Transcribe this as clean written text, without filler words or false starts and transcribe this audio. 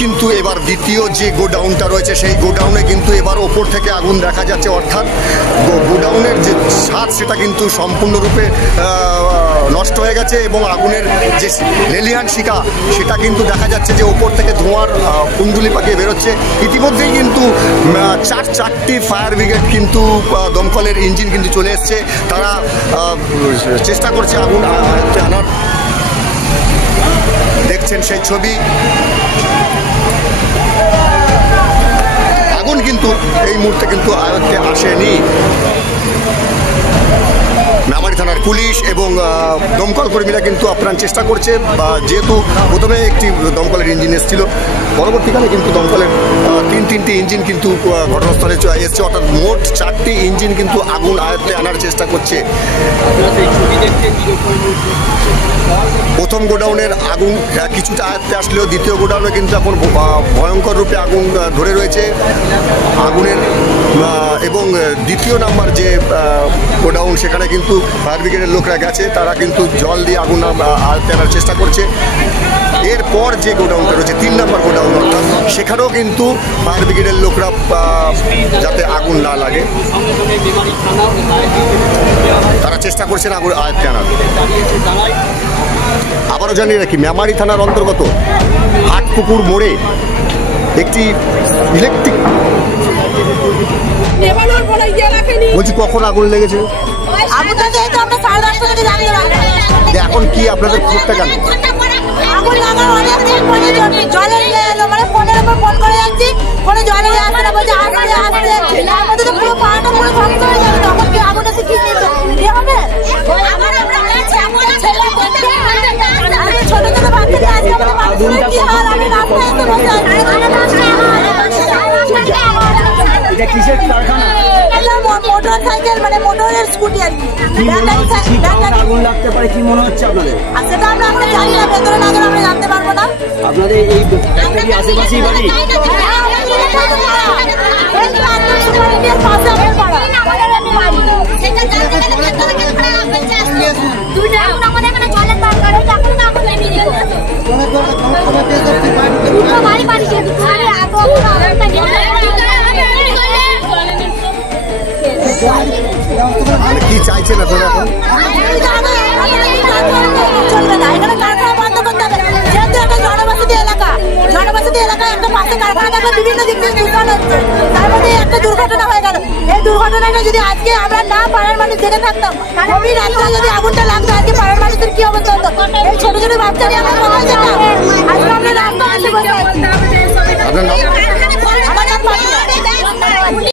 কিন্তু এবার দ্বিতীয় যে গোডাউনটা রয়েছে সেই গোডাউনে কিন্তু এবার ওপর থেকে আগুন দেখা যাচ্ছে, অর্থাৎ গোডাউনের যে ছাদ সেটা কিন্তু সম্পূর্ণরূপে নষ্ট হয়ে গেছে এবং আগুনের যে লেলিহান শিখা সেটা কিন্তু দেখা যাচ্ছে যে ওপর থেকে ধোঁয়ার কুণ্ডুলি পাকিয়ে বেরোচ্ছে। ইতিমধ্যেই কিন্তু চারটি ফায়ার ব্রিগেড কিন্তু দমকলের ইঞ্জিন কিন্তু চলে এসছে, তারা চেষ্টা করছে আগুন আয়ত্তে আনার। দেখছেন সেই ছবি, আগুন কিন্তু এই মুহূর্তে কিন্তু আয়ত্তে আসেনি। মেমারি থানার পুলিশ এবং দমকল কর্মীরা কিন্তু আপ্রাণ চেষ্টা করছে, যেহেতু প্রথমে একটি দমকলের ইঞ্জিন এসেছিল, পরবর্তীকালে কিন্তু দমকলের তিনটি ইঞ্জিন কিন্তু ঘটনাস্থলে এসছে, অর্থাৎ মোট 4টি ইঞ্জিন কিন্তু আগুন আয়ত্তে আনার চেষ্টা করছে। প্রথম গোডাউনের আগুন কিছুটা আয়ত্তে আসলেও দ্বিতীয় গোডাউনে কিন্তু এখন ভয়ঙ্কর রূপে আগুন ধরে রয়েছে আগুনের। এবং দ্বিতীয় নাম্বার যে গোডাউন সেখানে কিন্তু ফায়ার ব্রিগেডের লোকরা গেছে, তারা কিন্তু জল দিয়ে আগুন আয়ত্তে আনার চেষ্টা করছে। এরপর যে গোডাউনটা রয়েছে 3 নম্বর গোডাউন, অর্থাৎ সেখানেও কিন্তু ফায়ার ব্রিগেডের লোকরা যাতে আগুন না লাগে তারা চেষ্টা করছেন আগুন আয়ত্তে আনার। আবারও জানিয়ে রাখি, মেমারি থানার অন্তর্গত হাটপুকুর মোড়ে একটি ইলেকট্রিক, বলছি কখন আগুন লেগেছে? এখন কি আপনাদের ক্ষোভটা কেন? আগুন লাগার অনেকক্ষণ পরে জলের মানে ফোনের উপর ফোন করে যাচ্ছি, ফোনে জলের আসবে না, বলছে আসবে আসবে, তার মধ্যে তো পুরো পাহাড়টা পুরো ধ্বংস হয়ে যাবে। তখন কি আগুন এসে কি দিয়ে হবে? ছোট ছোট বাচ্চাদের আজকে আমাদের বাচ্চাদের কি হাল, আমি রাস্তায় এসে বসে আছি। কিসের কারখানা? মোটর সাইকেল, মানে মোটরের স্কুটি আর কি। আগুন লাগতে পারে কি মনে হচ্ছে আপনাদের? সেটা আমরা জানি না, ভেতরে না গেলে আমরা জানতে পারবো না। আপনাদের এই আশেপাশেই বাড়ি? কি চাইছেন আপনারা এখন? চলবে না, এখানে কারখানা বন্ধ করতে হবে। যেহেতু একটা জনবসতি এলাকায় একটা পাশে কারখানা থাকলে বিভিন্ন দিক থেকে দূষণ হচ্ছে, তার মধ্যে একটা দুর্ঘটনা হয়ে গেল। এই দুর্ঘটনাটা যদি আজকে আমরা না পাড়ার মানুষ দেখে থাকতাম, গভীর রাত্রে যদি আগুনটা লাগতো, আজকে পাড়ার মানুষের কি অবস্থা হতো? এই ছোট ছোট বাচ্চা নিয়ে আমরা